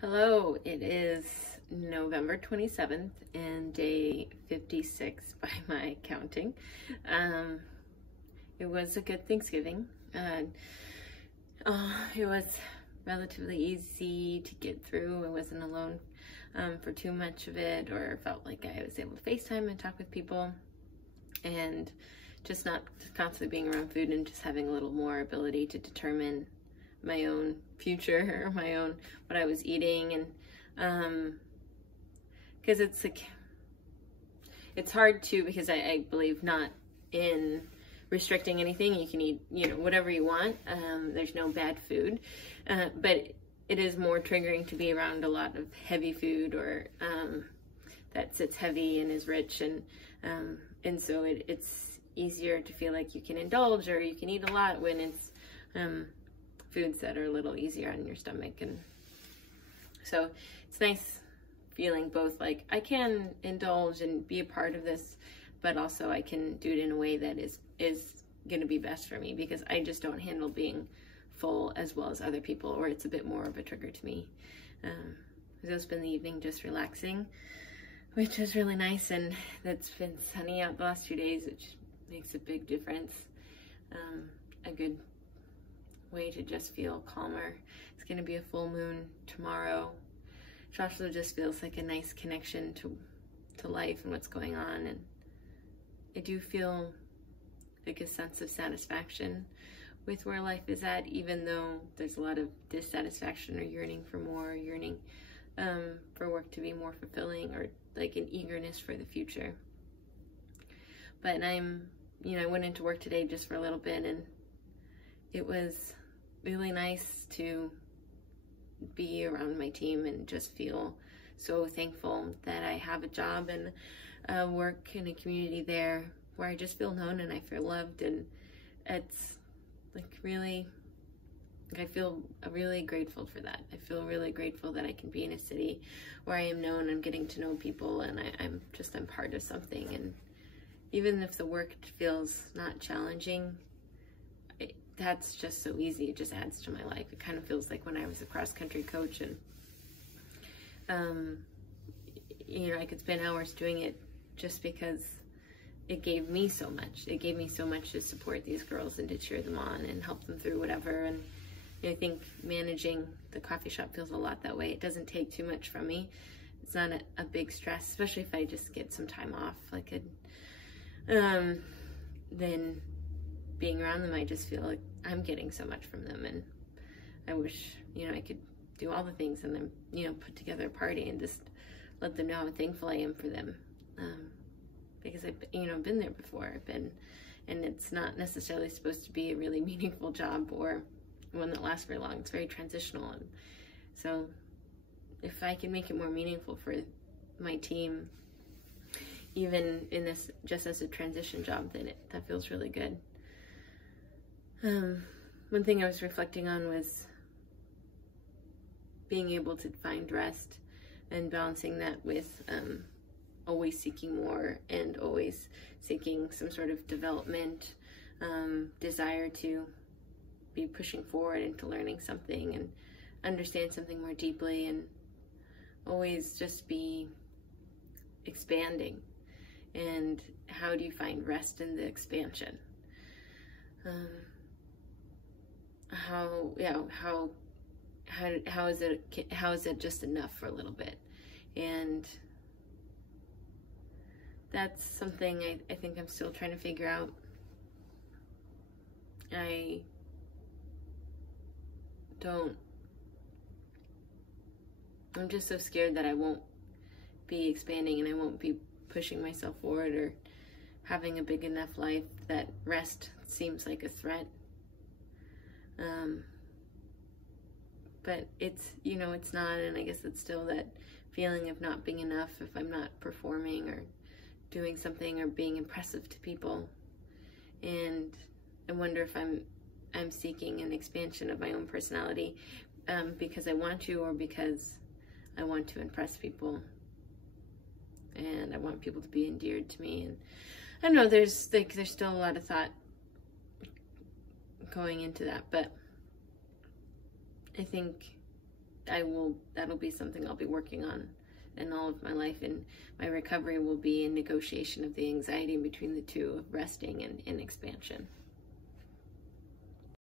Hello, it is November 27th and day 56 by my counting. It was a good Thanksgiving. It was relatively easy to get through. I wasn't alone for too much of it, or felt like I was able to FaceTime and talk with people, and just not constantly being around food and just having a little more ability to determine my own future or my own what I was eating. And because it's like, it's hard to, because I believe not in restricting anything. You can eat, whatever you want. There's no bad food, but it is more triggering to be around a lot of heavy food, or that sits heavy and is rich, and so it's easier to feel like you can indulge or you can eat a lot when it's foods that are a little easier on your stomach. And so it's nice feeling both like I can indulge and be a part of this, but also I can do it in a way that is going to be best for me, because I just don't handle being full as well as other people, or it's a bit more of a trigger to me. So spend the evening just relaxing, which is really nice, and it's been sunny out the last 2 days, which makes a big difference. A good way to just feel calmer. It's going to be a full moon tomorrow, which also just feels like a nice connection to life and what's going on. And I do feel like a sense of satisfaction with where life is at, even though there's a lot of dissatisfaction or yearning for more, yearning for work to be more fulfilling, or like an eagerness for the future. But I went into work today just for a little bit, and it was really nice to be around my team and just feel so thankful that I have a job and work in a community there where I just feel known and I feel loved. And it's like really, I feel really grateful for that. I feel really grateful that I can be in a city where I am known, I'm getting to know people, and I'm part of something. And even if the work feels not challenging, that's just so easy. It just adds to my life. It kind of feels like when I was a cross-country coach, and I could spend hours doing it just because it gave me so much. It gave me so much to support these girls and to cheer them on and help them through whatever. And I think managing the coffee shop feels a lot that way. It doesn't take too much from me. It's not a big stress, especially if I just get some time off. Then being around them, I just feel like I'm getting so much from them, and I wish, I could do all the things and then, put together a party and just let them know how thankful I am for them. Because I've, been there before. And it's not necessarily supposed to be a really meaningful job or one that lasts very long. It's very transitional. And so if I can make it more meaningful for my team, even in this, just as a transition job, then that feels really good. One thing I was reflecting on was being able to find rest and balancing that with always seeking more and always seeking some sort of development, desire to be pushing forward into learning something and understand something more deeply, and always just be expanding. And how do you find rest in the expansion? How is it just enough for a little bit? And that's something I think I'm still trying to figure out. I'm just so scared that I won't be expanding and I won't be pushing myself forward or having a big enough life that rest seems like a threat. But it's not, and I guess it's still that feeling of not being enough if I'm not performing or doing something or being impressive to people. And I wonder if I'm seeking an expansion of my own personality because I want to, or because I want to impress people and I want people to be endeared to me. And I don't know, there's still a lot of thought going into that, but I think that'll be something I'll be working on in all of my life, and my recovery will be in negotiation of the anxiety in between the two of resting and expansion.